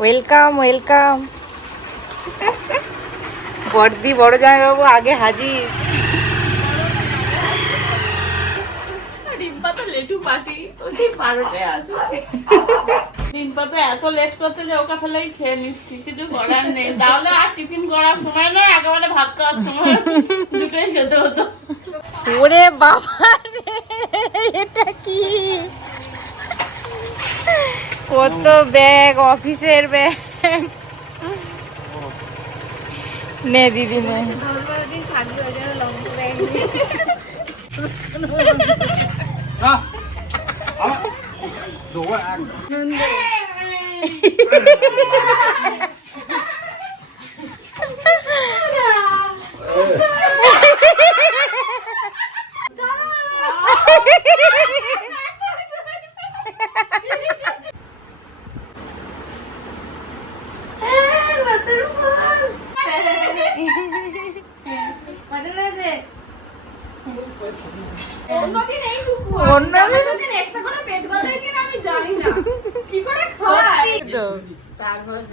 Welcome welcome. বড়দি বড় জামাইবাবু আগে হাজির। রিম্পা তো লেটু পার্টি, ও সেই 12টায় আসবে। রিম্পা তো এত লেট করছে যে ওকে ফেলেই খেয়ে নিচ্ছি, কিছু করার নেই। তাহলে আর টিফিন করার সময় নয়, একেবারে ভাত খাওয়ার সময় দুটোই খেতে হতো। ওরে বাবা রে, এটা কি? কত ব্যাগ, অফিসের ব্যাগ। নে দিদি নে।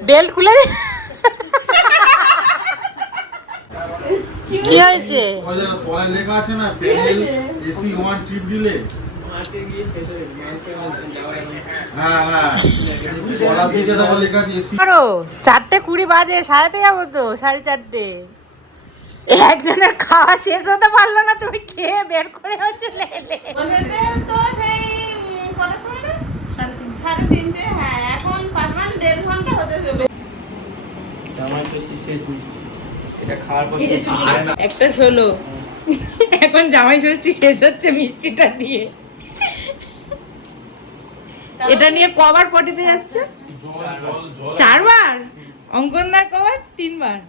বেল্ট খুলে কি হয়েছে? লেখা আছে না, প্যানেল এসি 1 ট্রিপ দিলে। হ্যাঁ হ্যাঁ, বলার দিকে তো লেখা আছে এসি। 4:20 বাজে, সাজাতে যাবো তো 4:30। একজনের খাওয়া শেষ হতে পারলো না, তুমি খেয়ে বের করে চলে এলে। তো সেই কটার সময় না? 3:30। হ্যাঁ, এখন 1.5 ঘন্টা হতে চলে। জামাই ষষ্ঠী শেষ মিষ্টি, এটা খাওয়ার পর একটা 16, এখন জামাই ষষ্ঠী শেষ হচ্ছে মিষ্টিটা দিয়ে। এটা নিয়ে কবার পটিতে যাচ্ছে? 4 বার। অঙ্কনদার কবার? 3 বার।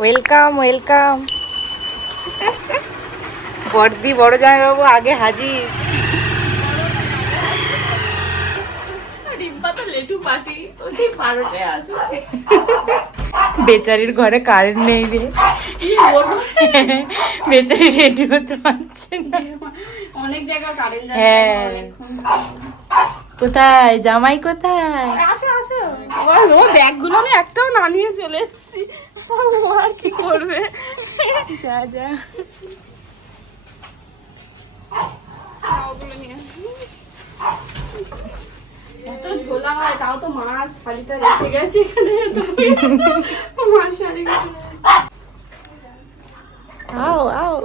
Welcome welcome. বড়দি বড় জামাইবাবু আগে হাজির। রিম্পা তো লেটু পার্টি, ও সেই 12টায় আসবে। বেচারির ঘরে কারেন্ট নেই রে, বেচারি রেডি হতে পারছে না। অনেক জায়গায় কারেন্ট হ্যাঁ। কোথায় জামাই, কোথায়? আসো আসো। ও ব্যাগগুলো আমি একটাও না নিয়ে চলে এসেছি, ও আর কি করবে। যা যা। ওগুলো নিয়ে এত ঝোলা হয়, তাও তো মা শাড়িটা রেখে গেছে এখানে। মা শাড়ি আও আও।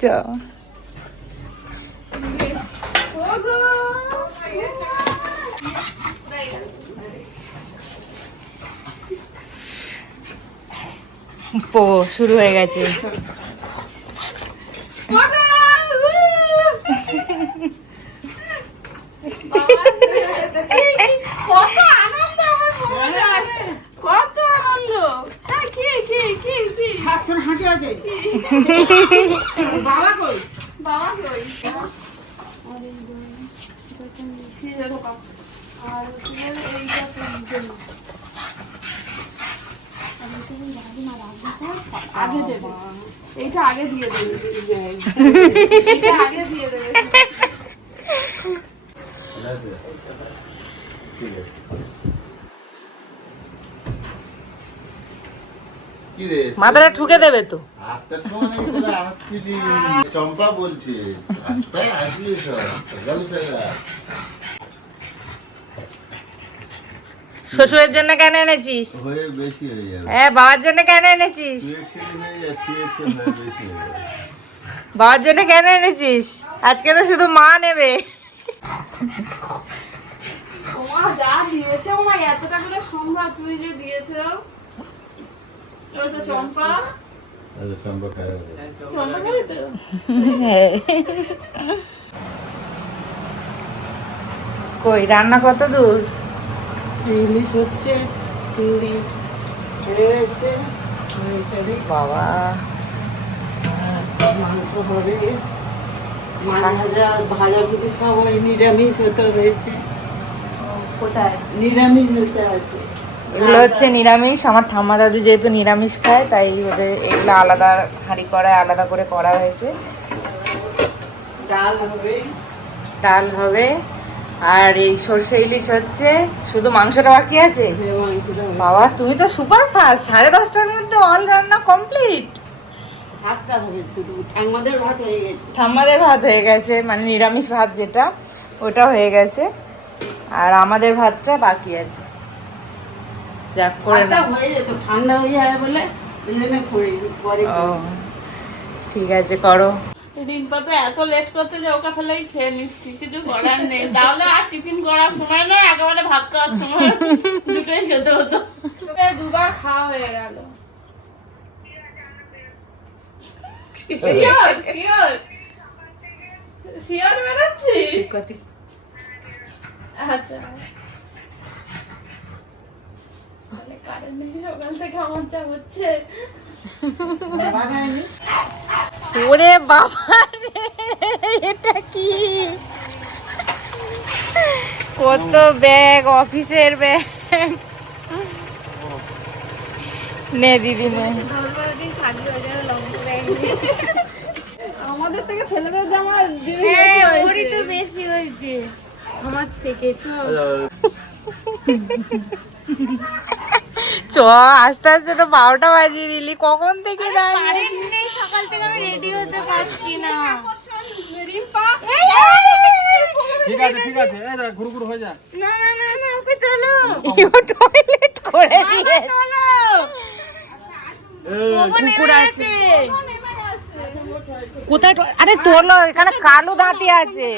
চ পো শুরু হয়ে গেছে। কত আনন্দ আমার মনে, কত আনন্দ। হ্যাঁ, কি কি কি কি তোর হাঁটি আছে। বাবা কই? বাবা কই? আর আগে দেবে, এইটা আগে দিয়ে দেবে, এইটা আগে দিয়ে দেবে। মাথাটা ঠুকে দেবে তো। 8টার সময় নাকি তোরা আসছিলি। চম্পা বলছে 8টায় আসবি সব, সকাল সকাল। শ্বশুরের জন্য কেন এনেছিস? হয়ে বেশি হয়ে যাবে। হ্যাঁ, বাবার জন্য কেন এনেছিস? 2XL হয়ে যায়, 3XL হয়ে বেশি হয়ে যাবে। বাবার জন্য কেন এনেছিস? আজকে তো শুধু মা নেবে। ওমা যা দিয়েছে, ওমা এতটা করে সম্ভব তুই যে দিয়েছ। ওই তো চম্পা, আচ্ছা, চম্পা খায়। চম্পা খাবে তো। কই রান্না কত দূর? ইলিশ হচ্ছে, চিংড়ি হয়েছে, বাবা মাংস হবে, ভাজা ভাজা ভুজি সব ওই নিরামিষ হতে হয়েছে। কোথায়? নিরামিষ হতে আছে। এগুলো হচ্ছে নিরামিষ। আমার ঠাম্মা দাদু যেহেতু নিরামিষ খায় তাই ওদের এগুলো আলাদা হাঁড়ি করায় আলাদা করে করা হয়েছে। ডাল হবে আর এই সর্ষে ইলিশ হচ্ছে। শুধু মাংসটা বাকি আছে। বাবা তুমি তো সুপার ফাস্ট, 10:30টার মধ্যে অল রান্না কমপ্লিট। ভাতটা হবে শুধু, ঠাম্মাদের ভাত হয়ে গেছে। ঠাম্মাদের ভাত হয়ে গেছে, মানে নিরামিষ ভাত যেটা ওটা হয়ে গেছে, আর আমাদের ভাতটা বাকি আছে। যাক করে ভাতটা না। হয়ে যেত, ঠান্ডা হয়ে যাবে বলে ওই জন্য করি পরে। ও ঠিক আছে করো। রিম্পা তো এত লেট করছে যে ওকে ফেলেই খেয়ে নিচ্ছি, কিছু করার নেই। তাহলে আর টিফিন করার সময় নয়, একেবারে ভাত খাওয়ার সময় দুটোই খেতে হতো। দুবার খাওয়া হয়ে গেল। শিওর শিওর শিওর বেরোচ্ছিস? আচ্ছা কারেন্ট নেই, সকাল থেকে আমার যা হচ্ছে। ওরে বাবা রে, এটা কি? কত ব্যাগ, অফিসের ব্যাগ। নে দিদি নে। আমাদের থেকে ছেলেদের জামা ওরই তো বেশি হয়েছে আমার থেকে। চ আস্তে আস্তে তো 12টা বাজিয়ে দিলি, কখন থেকে দাঁড়িয়ে? সকাল থেকে আমি রেডি হতে পারছি না। ঠিক আছে ঠিক আছে, এই দেখ ঘুরঘুর হয়ে যা। না না না না, ওকে চলো টয়লেট করে দিয়ে চলো। কুকুর আছে কোথায়? আরে তোলো, এখানে কালো দাঁতি আছে।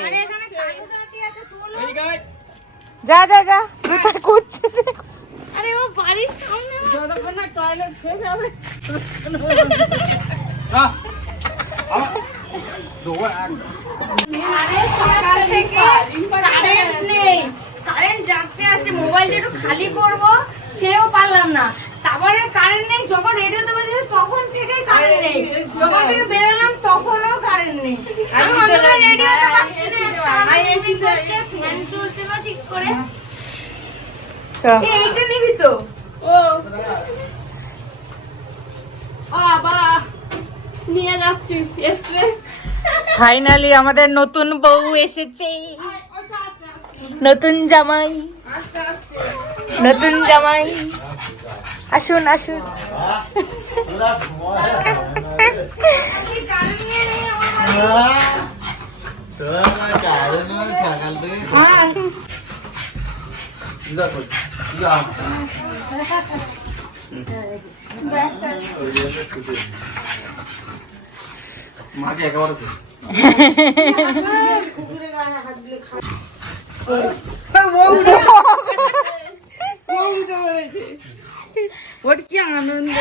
যা যা যা, কোথায় করছে? আরে ও বাড়ির সামনে যতক্ষণ না টয়লেট শেষ হবে। আরে সকাল থেকে কারেন্ট নেই, কারেন্ট যাচ্ছে আসছে, মোবাইলটা একটু খালি করব সেও পারলাম না। তারপরে কারেন্ট নেই, যখন রেডিও তো বাজে তখন থেকেই কারেন্ট নেই, যখন থেকে বেরোলাম তখনও কারেন্ট নেই। আমি অন্ধকার রেডিও তো পাচ্ছি না, এসি চলছে, ফ্যান চলছে না ঠিক করে। এইটা নিবি তো? ও বাবা নিয়ে যাচ্ছি। এসে ফাইনালি আমাদের নতুন বউ এসেছে, নতুন জামাই, নতুন জামাই। আসুন আসুন। তোরা সময় হয় না রে। তোরা কারেন্ট নেই সকাল থেকে। দেখো যা মাকে একেবারে কুকুরের গায়ে হাত দিলে খাবে। ওর কি আনন্দ!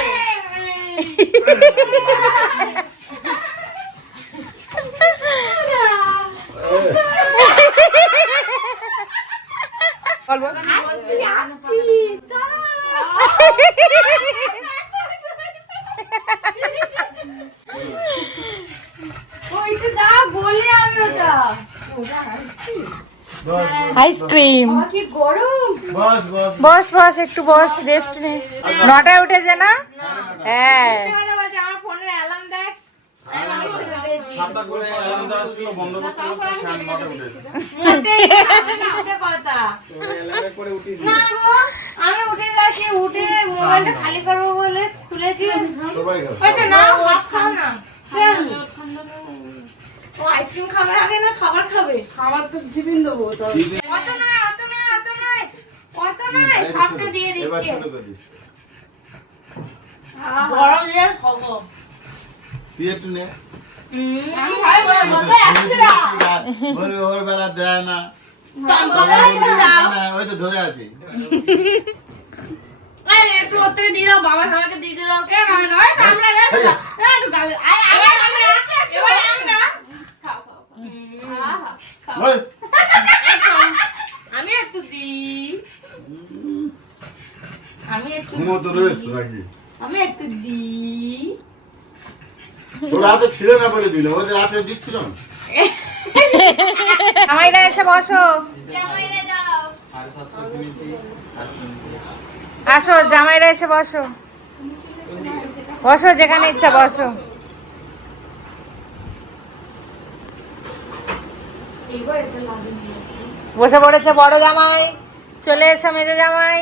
ওইটা দাও, বলে আমি ওটা আইসক্রিম। কি গরম। বস বস বস বস, একটু বস, রেস্ট নে। 9টায় উঠেছে না? হ্যাঁ। আমার ফোনের অ্যালার্ম দেখ। সাতটা করে অ্যালার্ম দেওয়া ছিল, বন্ধ করতে হবে, ফ্যান নটে উঠেছে। কথা তো অ্যালার্মে করে উঠিস না গো, আমি উঠে গেছি, উঠে মোবাইলটা খালি করবো বলে খুলেছি। সবাই খাও ওই তো না, ভাত খাও না। ও আইসক্রিম খাবে আগে না খাবার খাবে? খাবার তো টিফিন দেবো তো। অত নয় অত নয় অত নয় অত নয়, সবটা দিয়ে এবার দিচ্ছি। ছোট করিস গরম দিয়ে খাবো। তুই একটু নে আমি ভাই বলতে যাচ্ছি না। ওর বেলা দেয় না ওই তো ধরে আছি এই একটু ওর থেকে দিয়ে দাও, বাবা সবাইকে দিয়ে দাও। কে নয় নয়, আমরা যাচ্ছি না। একটু গালে এবার আমরা এবার আমরা খাও খাও ওই, আমি একটু দিই, আমি একটু ঘুমোতে রয়েছে নাকি আমি একটু দিই। তোর হাতে ছিল না বলে দিল, ওদের হাতে দিচ্ছিল না জামাইরা এসে বসো। জামাইরে যাও। 750 কিনেছি আর আসো জামাইরা এসে বসো, বসো যেখানে ইচ্ছা বসো। বসে পড়েছে বড় জামাই, চলে এসো মেজো জামাই।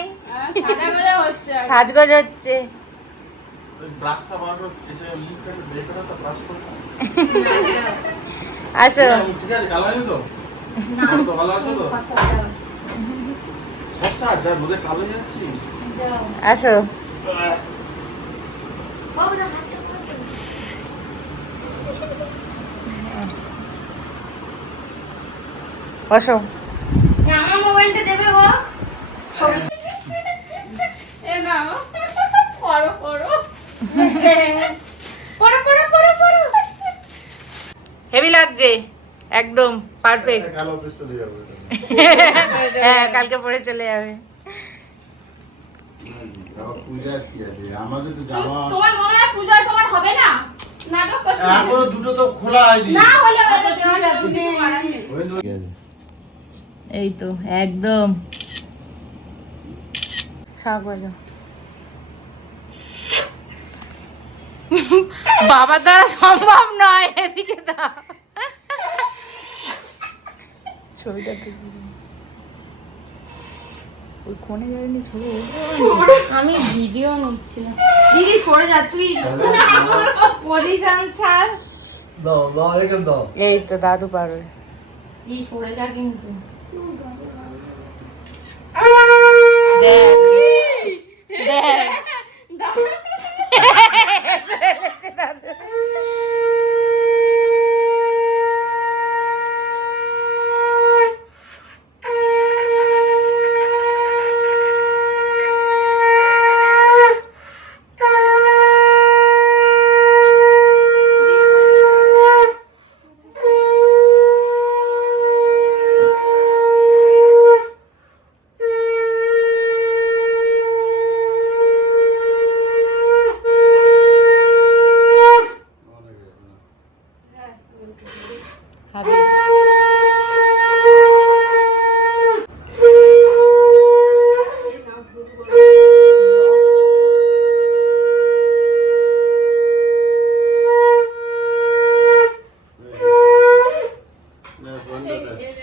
সাজগোজ হচ্ছে। ব্রাশটা বার করো, এটা মুখে বেকার তো ব্রাশ করো। আসো ঠিক আছে, কালো হয়নি তো? তো ভালো আছে তো? সস্তা যা রোদে কালো হয়ে যাচ্ছি। আসো। বসো। আমার মোবাইলটা দেবে গো। এ নাও পড়ো পড়ো পড়ো পড়ো পড়ো পড়ো। হেভি লাগছে, একদম পারফেক্ট। কালো পিস্তা দিয়ে যাবে। হ্যাঁ কালকে পরে চলে যাবে। আবার পূজার কি আছে? আমাদের তো জামা তোমার মনে হয় পূজায় তোমার হবে না? নাটক করছো? এখনো দুটো তো খোলা হয়নি। না হলে আচ্ছা, ঠিক আছে, এই তো একদম শাক ভাজা। বাবার দ্বারা সম্ভব নয়, এদিকে দাও ছবিটা তুলি। ওই কোণে যায়নি ছবি, আমি ভিডিও নিচ্ছিলাম। দিদি সরে যা তুই, পজিশন ছাড়। দাও দাও এখানে দাও। এই তো দাদু পারবে। এই সরে যা কিন্তু। দেখ দেখ চলেছে দাদু।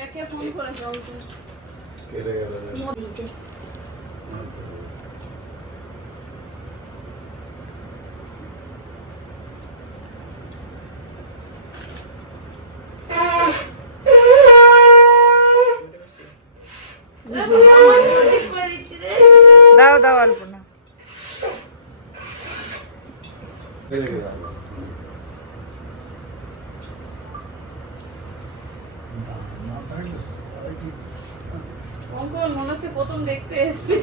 একে ফোন করে দাও তো। কেটে গেল। দাও দাও অল্প না। কেটে গেল। অঙ্কন মনে হচ্ছে প্রথম দেখতে এসেছি।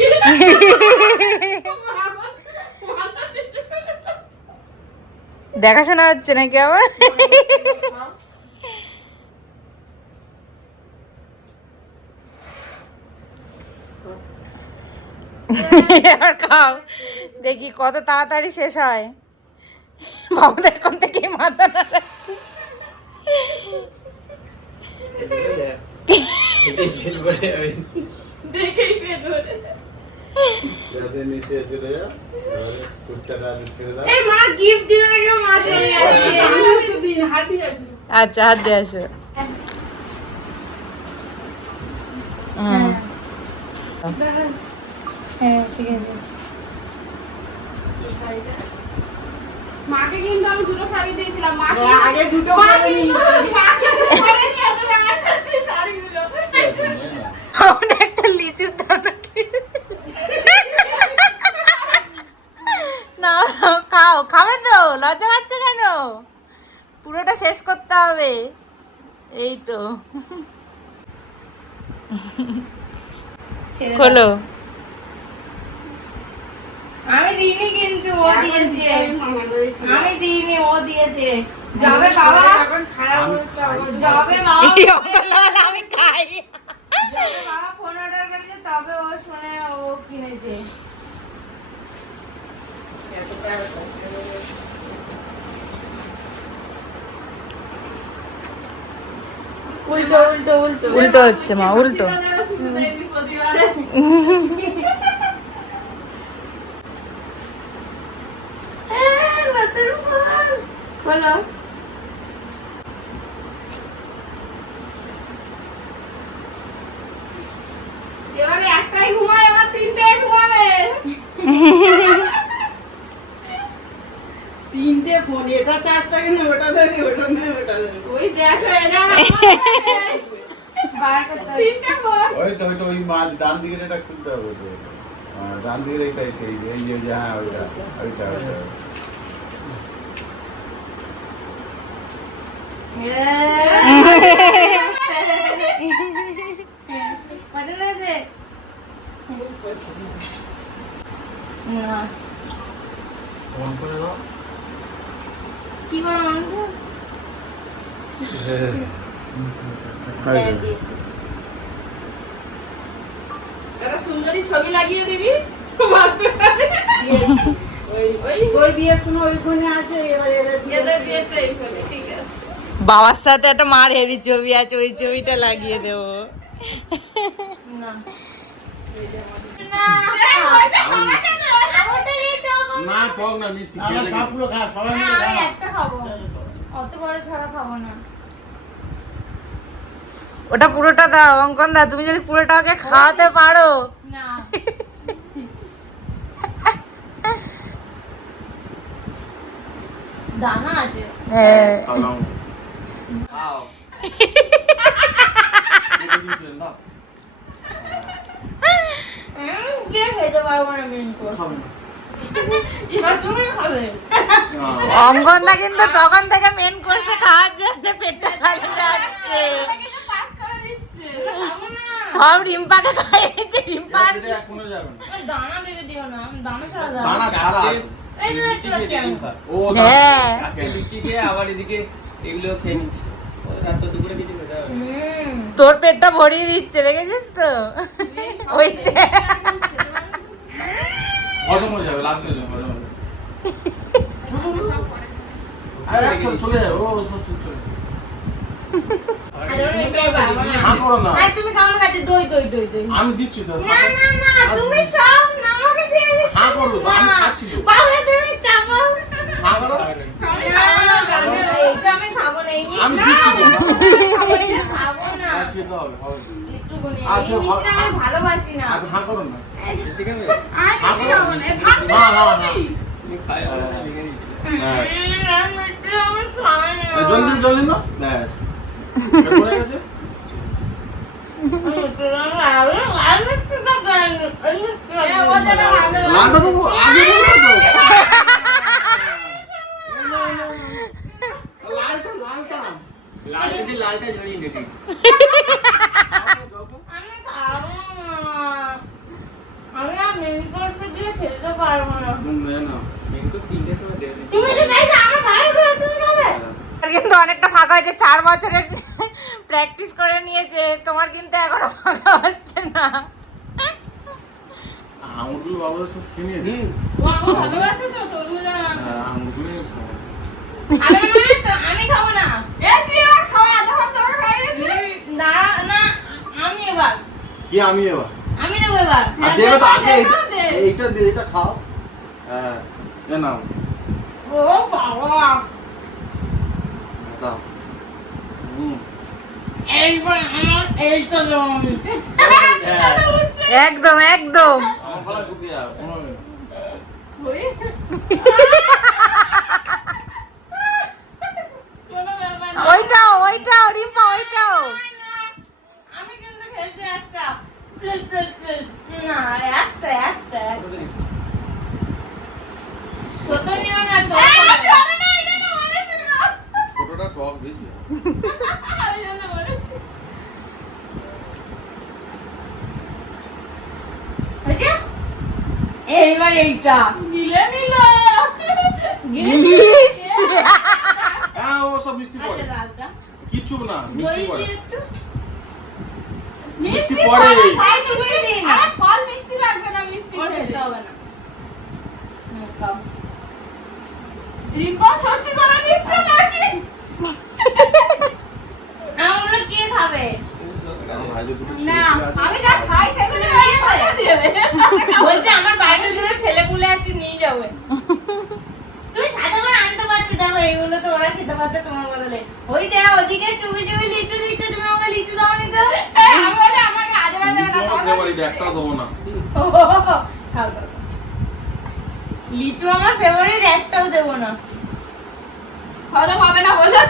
দেখাশোনা হচ্ছে নাকি আবার? এবার খাও, দেখি কত তাড়াতাড়ি শেষ হয়। বাবা এখন থেকে মাথা নাড়াচ্ছে। দেখেই পেট ভরে। যাতে নিচে চলে যা। এবারে কুত্তাটা আমি ছেড়ে দাও। এই মা গিফট দিলে নাকি মা চলে যাচ্ছে। আচ্ছা হাত দিয়ে আসো। হ্যাঁ ঠিক আছে। মাকে কিন্তু আমি দুটো শাড়ি দিয়েছিলাম। মা আগে দুটো মা পরে কিন্তু নিয়েছি। মাকে পরে নিয়েছে আমার ষষ্ঠী শাড়িগুলো। আমার একটা লিচুর দানা না খাও, খাবে তো? লজ্জা পাচ্ছ কেন? পুরোটা শেষ করতে হবে। এই তো খোলো। আমি দিইনি কিন্তু ও দিয়েছে। আমি দিইনি, ও দিয়েছে। যাবে বাবা, এখন খারাপ হচ্ছে আমার। যাবে বাবা, আমি খাই। যাবে বাবা ফোন অর্ডার করেছে তবে ও শুনে ও কিনেছে। উল্টো উল্টো উল্টো উল্টো হচ্ছে মা, উল্টো। বলো এবারে একটাই ঘুমায় আবার তিনটায় ঘুমাবে তিনটে ফোন, এটা চার্জ থাকে না, ওটা ধরি, ওটা নেই, ওটা ধরি। ওই দেখো এটা বার করতে তিনটা ফোন ওই তো ওইটা ওই মাছ ডান দিকের এটা খুলতে হবে তো। ডান দিকের এইটা এইটা এই যে হ্যাঁ ওইটা ওইটা ওইটা। পছন্দ হয়েছে না ফোন করে দাও। কি করো অঙ্ক একটা সুন্দরী ছবি লাগিয়ে দিবি ওই বিয়ের সময় ওই ফোনে আছে, এবার এরা এদের বিয়েটা এইখানে ঠিক আছে বাবার সাথে একটা মার হেভি ছবি আছে, ওই ছবিটা লাগিয়ে দেবো। না না টক না মিষ্টি আমরা খেয়ে দেখি। সবগুলো খা, সবাই মিলে আমি খা। একটা খাবো অত বড় ছড়া খাবো না ওটা পুরোটা দাও অঙ্কন দা, তুমি যদি পুরোটা ওকে খাওয়াতে পারো। না দানা আছে হ্যাঁ খাও। খাও। কেটে দিয়েছিলেন, দাও। কে খেতে পারবো না মেন কোর্স খাবে না। এবার তুমি খাবে অঙ্কন দা কিন্তু তখন থেকে মেন কোর্সে খাওয়ার জন্য পেটটা খালি রাখছে। কিন্তু পাস করে দিচ্ছে খাবো না সব রিম্পাকে খাইয়ে দিচ্ছে, রিম্পা আর পেটে এখনো যাবে না। ওই দানা দিয়ে দিও না আমি দানা ছাড়া দানা দাও ছাড়া আছে। এই যে দেখতে পাচ্ছি আমি। ও হ্যাঁ। আজকে লিচি খেয়ে আবার এদিকে এগুলো খেয়ে নিচ্ছে। ও রাত তো দুপুরে কিছু খেতে হবে না। তোর পেটটা ভরিয়ে দিচ্ছে, দেখেছিস তো? ওই দেখ। হজম হয়ে যাবে লাস্ট হয়ে যাবে হজম হয়ে যাবে। আরে একসাথে চলে যাবে ও সব চলে যাবে। আর ওরা এটাই পারবো না। হ্যাঁ করো না। এই তুমি কাম কাছে দই দই দই দই আমি দিচ্ছি তো। না না না তুমি সব আমাকে দিয়ে দিচ্ছ হ্যাঁ করবো তো, আমি খাচ্ছি তো। পারলে তুমি চাপাও হ্যাঁ করো। এইটা আমি খাবো না এই আমি দিচ্ছি তো। খাবো না আর খেতে হবে হবে। একটুখানি আর এই কেউ মিষ্টিটা আমি ভালোবাসি না আর হ্যাঁ করো না। মিষ্টি খাবে? আমি বেশি খাবো না এই ভাত হ্যাঁ হ্যাঁ হ্যাঁ। তুমি খায় আর লিখে নিচ্ছি। হ্যাঁ। মিষ্টি আমি খাই না জলদি জলদি না ব্যাস এটা পড়ে গেছে। লাগা দেবো আগে বলো তো। লালটা লালটা লালটা দিয়ে লালটা ঝরিয়ে নেটি। খেতে পারবো না না কিন্তু 3টের সময় দেবে। তুমি তো চাইছো আমার ভালো করে তুমি খাবে আর কিন্তু অনেকটা ফাঁকা হয়েছে, 4 বছরের প্র্যাকটিস করে নিয়েছে, তোমার কিন্তু এখনো ফাঁকা হচ্ছে না। আঙুরগুলো বাবা সব খেয়ে নিয়েছে। ও আমার ভালোবাসে তো তরমুজ আর আম। আঙুরগুলো আমি খাবো না এ তুই আর খাওয়া তখন তোর খাইয়ে না না আমি এবার কি আমি এবার আমি দেবো এবার আর দেবে তো আগে দে। এইটা দিয়ে এটা খাও। হ্যাঁ এ নাও ও বাবা দাও। এইবার আমার এইটা দেবো আমি একদম একদম। আমার গলা ঢুকে যাবে 15 মিনিট। কোনো ব্যাপার না। ওইটাও ওইটাও রিম্পা ওইটাও। আমি কিন্তু খেলতে একটা প্লিজ প্লিজ প্লিজ না একটা একটা ছোট নিও না তো ছোট না এটা না বলেছিল ছোটটা টক বেশি। এটা না বলেছিল আচ্ছা এইবার এইটা গিলে নিল ইস! হ্যাঁ ও সব মিষ্টি পড়ে। আচ্ছা লালটা কিচ্ছু না মিষ্টি দই পড়ে। দিয়ে একটু মিষ্টি পড়ে। খাই তুমি দিন আরে ফল মিষ্টি লাগবে না মিষ্টি খেতে হবে না খাও রিম্পা ষষ্ঠী করা নিচ্ছে নাকি আমরা কে খাবে আমার ভাইদের দুটো ছেলে না ছেলে আছে। আমি যা খাই সেগুলো দিয়ে দেবে বলছে আমার বাইরে দুটো ছেলে পুলে আছে নিয়ে যাবে তুই সাথে করে আনতে পারতি দেখো এইগুলো তো ওরা ওই দে ওদিকে চুপি চুপি লিচু দিতে, তুমি আমাকে লিচু দাওনি তো। আমাকে আজে বাজে একটাও দেবো না। খাও। লিচু আমার ফেভারিট, একটাও দেবো না। হজম হবে না বলে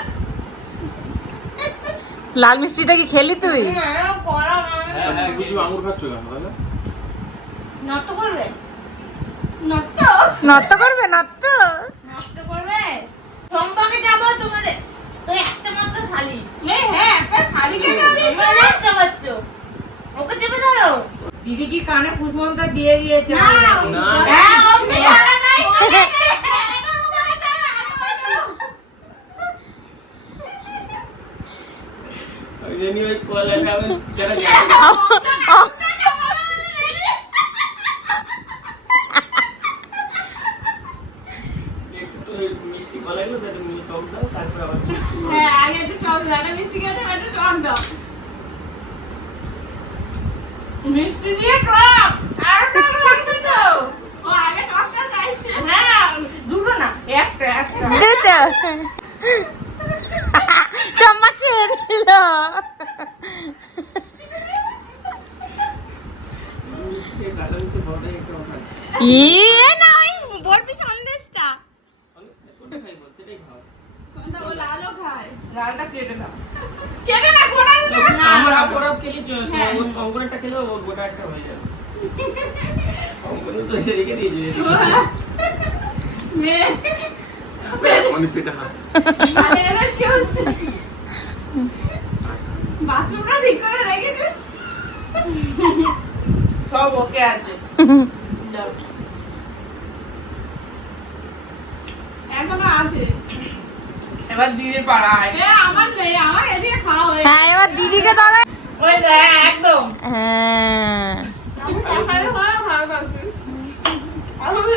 লাল মিষ্টিটা কি খেলি তুই? হ্যাঁ, বুঝি আঙুর খাচ্ছ কেন তাহলে? নষ্ট করবে? নষ্ট নষ্ট করবে? নষ্ট নষ্ট করবে। চম্পাকে যাবো তোমাদের তো একটা মাত্র শালি। হ্যাঁ একটা শাড়িকে গালি দেখতে পাচ্ছ, ওকে চেপে ধরো। দিদি কি কানে ফুসমন্তা দিয়ে দিয়েছে? না। হ্যাঁ, অমনি ঢালা নাই। ওই জন্যই ওই কলাটা আমি যারা একটু মিষ্টি কলাইলো তাতে মিষ্টি টক দাও, তারপর আবার হ্যাঁ আগে একটু টক দাও, একটা মিষ্টি খেতে একটু টক দাও। মিষ্টি দিয়ে টক আর টক লাগবে তো। ও আগে টকটা চাইছে। হ্যাঁ, দুটো না, একটা দুটো। চম্পা খেয়ে দিল। মিষ্টি কালো মিষ্টি বড়টাই একটু খাই। নাই বলবি সন্দেশটা। কোনটা খাই বল, সেটাই খাও। কোনটা ও লালও খায়। লালটা কেটে দাও। কেটে না গোটা না। আমার আপরাপ খেলি হ্যাঁ। অঙ্কুরটা খেলে ও গোটা একটা হয়ে যাবে। অঙ্কুর তো রেখে দিয়েছে। মেয়ে মানে পেটা হাত। মানে এরা কি হচ্ছে? বাথরুমটা ঠিক করে রেখেছিস? সব ওকে আছে। এখনো আছে। এবার দিদির পাড়ায়। আমার নেই, আমার এদিকে খাওয়া হয়ে হ্যাঁ, এবার দিদিকে ধরো। ওই দে, একদম।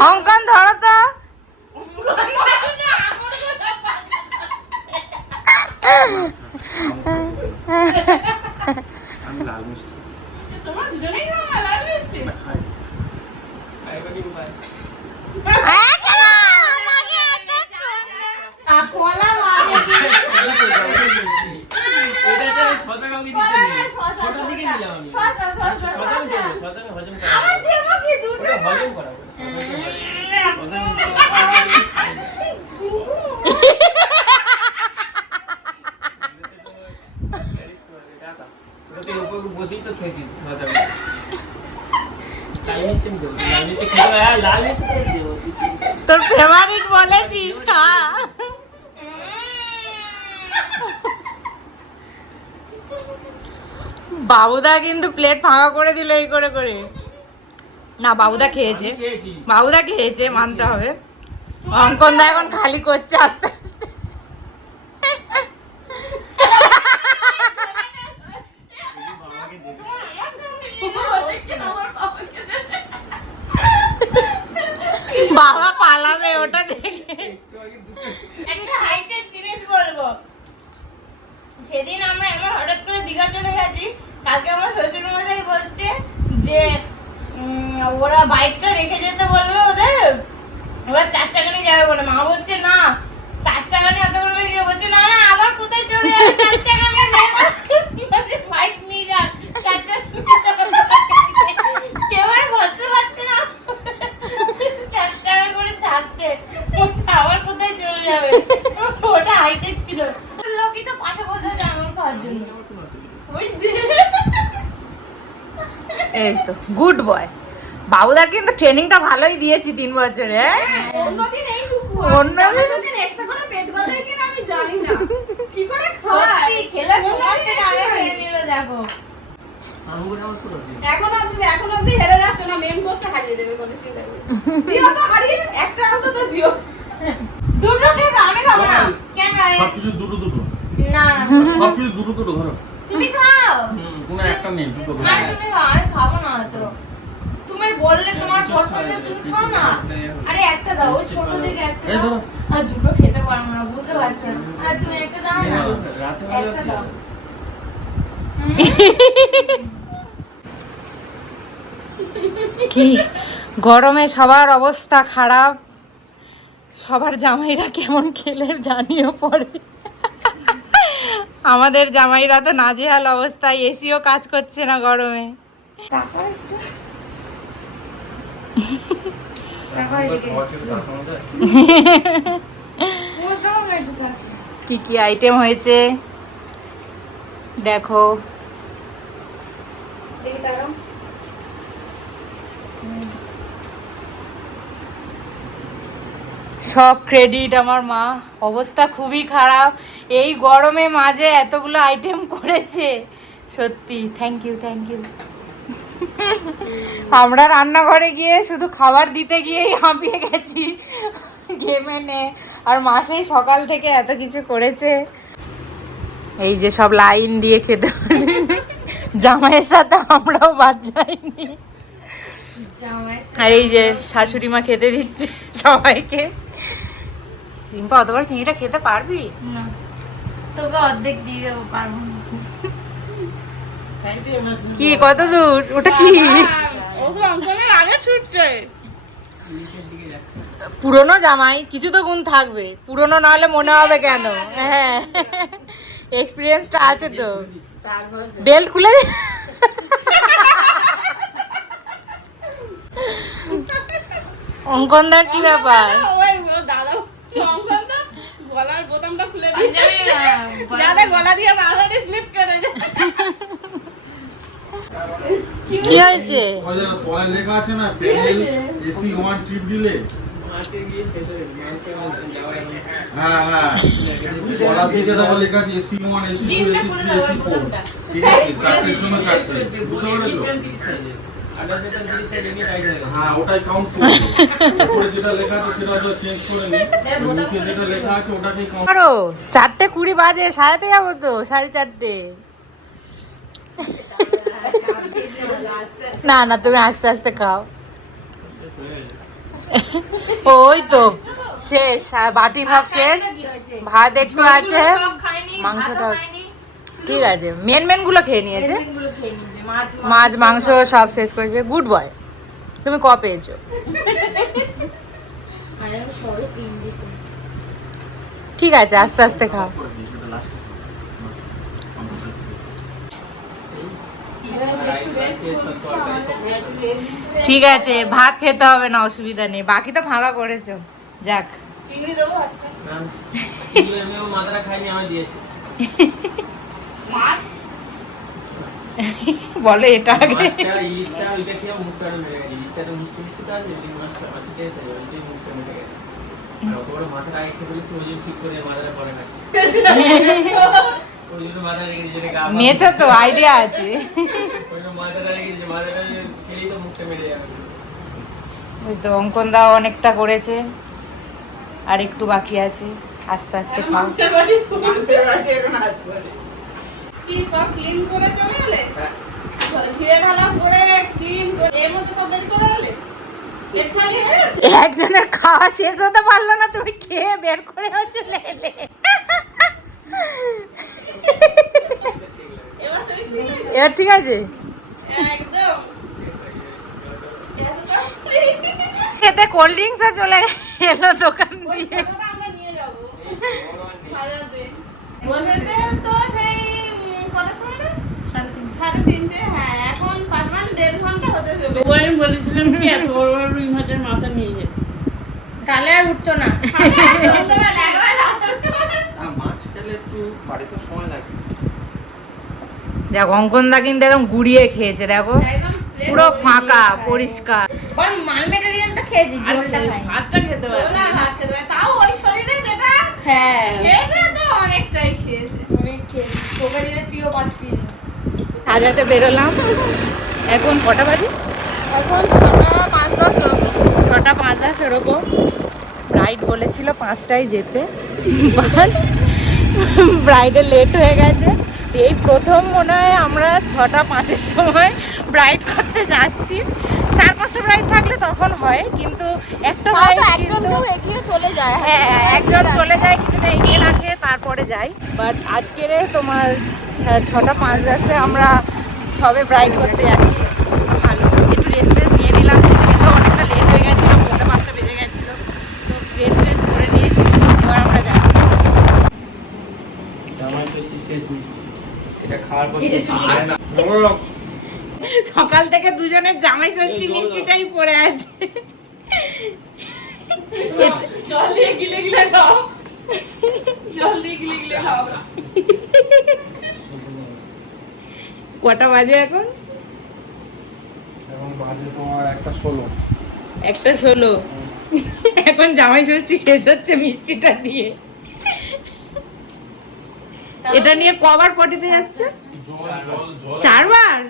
অঙ্কন ধরো তো। আমি লাল মিষ্টি তোমার দুজনেই খাও না লাল মিষ্টি? আইবানি বাই। কলা মারে। এটা তো সজা গামি দিতে নেই। ছোট দিকে দিলাম আমি। সজা আমি দেবো, সজা আমি হজম করা। ওটা হজম করা। সজা আমি দেবো। ওটাতে উপর বসেই তো খেয়ে দিস সজা আমি। লাল মিষ্টি আমি দেবো। লাল মিষ্টি খেয়ে লাল মিষ্টি দেবো। তোর ফেভারিট বলেছিস, খা। বাবুদা কিন্তু প্লেট ফাঁকা করে দিল এই করে করে। না, বাবুদা খেয়েছে, আমি খেয়েছি। বাবুদা খেয়েছে, মানতে হবে। অঙ্কন দা এখন খালি করছে আস্তে আস্তে। বাবাকে দেবে। আমার বাবাকে দে। বাবা পালাবে ওটা দেখে। একটু আগে দুটো একটা হাইটের জিনিস বলবো, সেদিন আমরা এমন হঠাৎ করে দীঘা চলে গেছি। কালকে আমার শ্বশুর মশাই বলছে যে ওরা বাইকটা রেখে যেতে বলবে ওদের, ওরা 4 চাকা নিয়ে যাবে বলে। মা বলছে না, 4 চাকা নিয়ে এত করে নিয়ে বলছে না না, আবার কোথায় চলে যাবে, 4 চাকা আমরা নেব। বাইক নিয়ে যাক, 4 চাকা কেউ আর বলতে পারছে না 4 চাকা করে ছাড়তে। আবার কোথায় চলে যাবে, ওটা হাইটেক ছিল। লোকই তো পাশে বসে আছে আমার খাওয়ার জন্য। ওই দে। এই তো গুড বয়। বাবুদার কিন্তু ট্রেনিংটা ভালোই দিয়েছি 3 বছরে। অন্যদিন এইটুকু। অন্যদিন- অন্যদিন এক্সট্রা করে পেট গজায় কিনা আমি জানি না। কি করে খায়? সত্যি খেলে তোমার থেকে আগে খেয়ে নিল, দেখো। আঙ্গুর আমার পুরো দিন। এখন অব্দি হেরে যাচ্ছ না, মেন কোর্সে হারিয়ে দেবে কোন চিন্তা করে। দিও তো হারিয়ে, একটা অন্তত দিও। দুটো কেক আমি খাবো না। কেন? সবকিছু দুটো দুটো না, সবকিছু দুটো দুটো ধরো তুমি খাও। কোনো একটা নেই, দুটো করে। আরে তুমি খাও, আমি খাবো না তো। তুমি বললে তোমার পছন্দ, তুমি খাও না। আরে একটা দাও, ওই ছোট থেকে একটা এই দাও। ধরো। আর দুটো খেতে পারবো না, বুঝতে পারছো না। আর তুমি একটা দাও না, রাতে একটা দাও। কি গরমে সবার অবস্থা খারাপ। সবার জামাইরা কেমন খেলে জানিও পরে। আমাদের জামাইরা তো নাজেহাল অবস্থায়, এসিও কাজ করছে না গরমে। কি কি আইটেম হয়েছে দেখো। সব ক্রেডিট আমার মা, অবস্থা খুবই খারাপ এই গরমে মাঝে এতগুলো আইটেম করেছে, সত্যি থ্যাংক ইউ থ্যাংক ইউ। আমরা রান্নাঘরে গিয়ে শুধু খাবার দিতে গিয়েই হাঁপিয়ে গেছি ঘেমে নে, আর মা সেই সকাল থেকে এত কিছু করেছে। এই যে সব লাইন দিয়ে খেতে বসে, জামাইয়ের সাথে আমরাও বাদ যাইনি। আর এই যে শাশুড়ি মা খেতে দিচ্ছে সবাইকে। রিম্পা অতবার চিংড়িটা খেতে পারবি না, তোকে অর্ধেক দিয়ে দেবো, পারবো না। কি কত দূর ওটা? কি ও তো অঙ্কনের আগে ছুটছে। পুরনো জামাই, কিছু তো গুণ থাকবে, পুরনো না হলে মনে হবে কেন? হ্যাঁ, এক্সপিরিয়েন্সটা আছে তো। বেল্ট খুলে অঙ্কনদার কি ব্যাপার? ওই দাদা অঙ্কন তো গলার বোতামটা খুলে দিচ্ছে, যাতে গলা দিয়ে তাড়াতাড়ি স্লিপ করে যায়। কি হয়েছে? পরে লেখা আছে না, প্যানেল এসি 1 ট্রিপ দিলে। মাছে গিয়ে শেষ হয়ে গেছে, মাছে যাওয়া এখন। হ্যাঁ হ্যাঁ, পলার দিকে দেখো লেখা আছে এসি 1 এসি 2 এসি 3 এসি 4। ঠিক আছে, চারটের জন্য চারটে, বুঝতে পারছো? হ্যাঁ, ওটাই কাউন্ট করবে। উপরে যেটা লেখা আছে সেটা তো চেঞ্জ করে নি, নিচে যেটা লেখা আছে ওটাকেই কাউন্ট। আরো 4:20 বাজে, সারাতে যাবো তো 4:30। না না, তুমি আস্তে আস্তে খাও। ওই তো শেষ, বাটি ভাত শেষ, ভাত একটু আছে, মাংসটা ঠিক আছে। মেন গুলো খেয়ে নিয়েছে, মাছ মাংস সব শেষ করেছে। Good boy. তুমি ক পেয়েছো? ঠিক আছে, আস্তে আস্তে খাও। ঠিক আছে, ভাত খেতে হবে না, অসুবিধা নেই, বাকি তো ফাঁকা করেছো। যাক, চিংড়ি দেবো না, চিংড়ি আমিও মাথাটা খাইনি, আমার দিয়েছে। বলো এটা আগে। মাছটা ইলিশটা ওইটা খেয়ে মুখটা মেরে গেছে, ইলিশটা তো মিষ্টি মিষ্টি তো আছে, ইলিশ মাছটা মাছি টেস্ট আছে, ওইটাই মুখটা মেরে গেছে। আর অত বড় মাথাটা আগে খেয়ে বলেছি, ওই জন্য ঠিক করে মাথাটা পরে খাচ্ছি। ওই জন্য মাথা রেখে দিয়েছে, গা মেয়েছো তো, আইডিয়া আছে। ওই জন্য মাথাটা রেখে দিয়েছে, মাথাটা খেলেই তো মুখটা মেরে যাবে। ওই তো অঙ্কন দাও অনেকটা করেছে, আর একটু বাকি আছে, আস্তে আস্তে খাও। কি সব ক্লিন করে চলে গেলে, ছিঁড়ে ঢালা করে ক্লিন করে এর মধ্যে সব বের করে গেলে, পেট খালি হয়ে গেছে। একজনের খাওয়া শেষ হতে পারলো না, তুমি খেয়ে বের করে চলে এলে। এবার শরীর ঠিক আছে? এবার ঠিক আছে, একদম এতটা খেতে কোল্ড ড্রিঙ্কসও চলে এলো দোকান দিয়ে। ওটা আমরা নিয়ে যাবো সাজাতে। বসেছে তো সেই কটার সময় না? 3:30। হ্যাঁ, এখন 1.5 ঘন্টা হতে চলে। আমি বলেছিলাম কি এত বড় বড় রুই মাছের মাথা নিয়ে যেতে। কালে আর উঠতো না। সন্ধ্যাবেলা একবার রাত উঠতে পারে। মাছ খেলে একটু বাড়িতে সময় লাগে। দেখো অঙ্কনদা কিন্তু একদম গুড়িয়ে খেয়েছে, দেখো একদম plain পুরো ফাঁকা পরিষ্কার। বল মাল মেটেরিয়াল তো খেয়েছি, ঝোলটা খাই। ভাতটা খেতে পারে ওরা ভাত খেতে পারে। তাও ওই শরীরে যেটা হ্যাঁ, খেয়েছে তো অনেকটাই খেয়েছে। অনেক খেয়েছি। তোকে দিলে তুইও পাচ্ছিস। সাজাতে বেরোলাম, এখন কটা বাজে? এখন 6:05 ওরকম। 6:05 ওরকম। ব্রাইড বলেছিল 5টায় যেতে, বাট ব্রাইডের লেট হয়ে গেছে। এই প্রথম মনে হয় আমরা 6:05 সময় ব্রাইড করতে যাচ্ছি। 4-5টা ব্রাইড থাকলে তখন হয়, কিন্তু একটা ব্রাইড একজনকেও এগিয়ে চলে যায়। হ্যাঁ, একজন চলে যায়, কিছুটা এগিয়ে রাখে, তারপরে যাই। বাট আজকের তোমার 6:05 আমরা সবে ব্রাইড করতে যাচ্ছি। ভালো, একটু রেস্ট নিয়ে নিলাম, তো অনেকটা লেট হয়ে গেছিলো, 4:05 বেজে গেছিলো, তো রেস্ট করে নিয়েছি। এবার আমরা যাচ্ছি। জামাই ষষ্ঠী শেষ মিষ্টি। এটা খাওয়ার পর আয় না। সকাল থেকে দুজনের জামাই ষষ্ঠী মিষ্টিটাই পড়ে আছে। জল দিয়ে গিলে গিলে খাও, জল দিয়ে গিলে গিলে খাও। কটা বাজে এখন? এবং বাজে তোমার 1:16। 1:16। এখন জামাই ষষ্ঠী শেষ হচ্ছে মিষ্টিটা দিয়ে। এটা নিয়ে কবার পটিতে যাচ্ছে? জল 4 বার।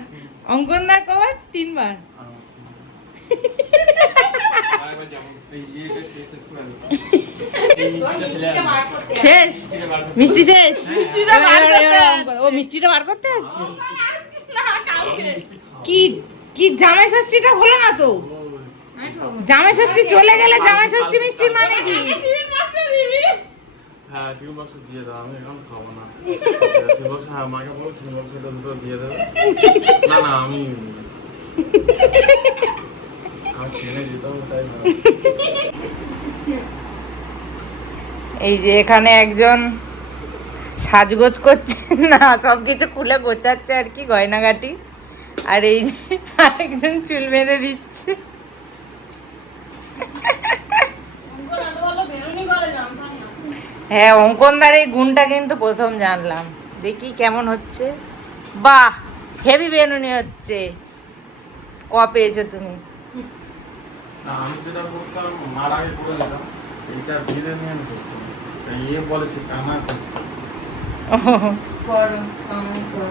অঙ্কনদার কবার? 3 বার। শেষ মিষ্টি শেষ। ও মিষ্টিটা বার করতে আছে। না, কালকে। কি জামাই ষষ্ঠীটা হলো না তো? জামাই ষষ্ঠী চলে গেলে জামাই ষষ্ঠী মিষ্টির মানে কি? টিফিন বক্সে দিবি। হ্যাঁ টিফিন বক্সে দিয়ে দাও, আমি এখন খাবো না। টিফিন বক্সে, হ্যাঁ মাকে বলো টিফিন বক্সে দুটো দিয়ে দেবে। না না আমি কিনে দিতে হবে তাই না। এই যে এখানে একজন সাজগোজ করছে না, সবকিছু খুলে গোছাচ্ছে আর কি, গয়নাগাটি। আর এই যে আরেকজন চুল বেঁধে দিচ্ছে। এত ভালো বেরোনি করে জানতাম না। হ্যাঁ, অঙ্কনদার এই গুণটা কিন্তু প্রথম জানলাম। দেখি কেমন হচ্ছে। বাহ, হেভি বেনুনি হচ্ছে। পেয়েছো তুমি? না, আমি যেটা করতাম মার আগে করে দিতাম, এইটা ভিড়ে নিয়ে আমি করতাম। ইয়ে বলেছে কানা করতে। করো, করো।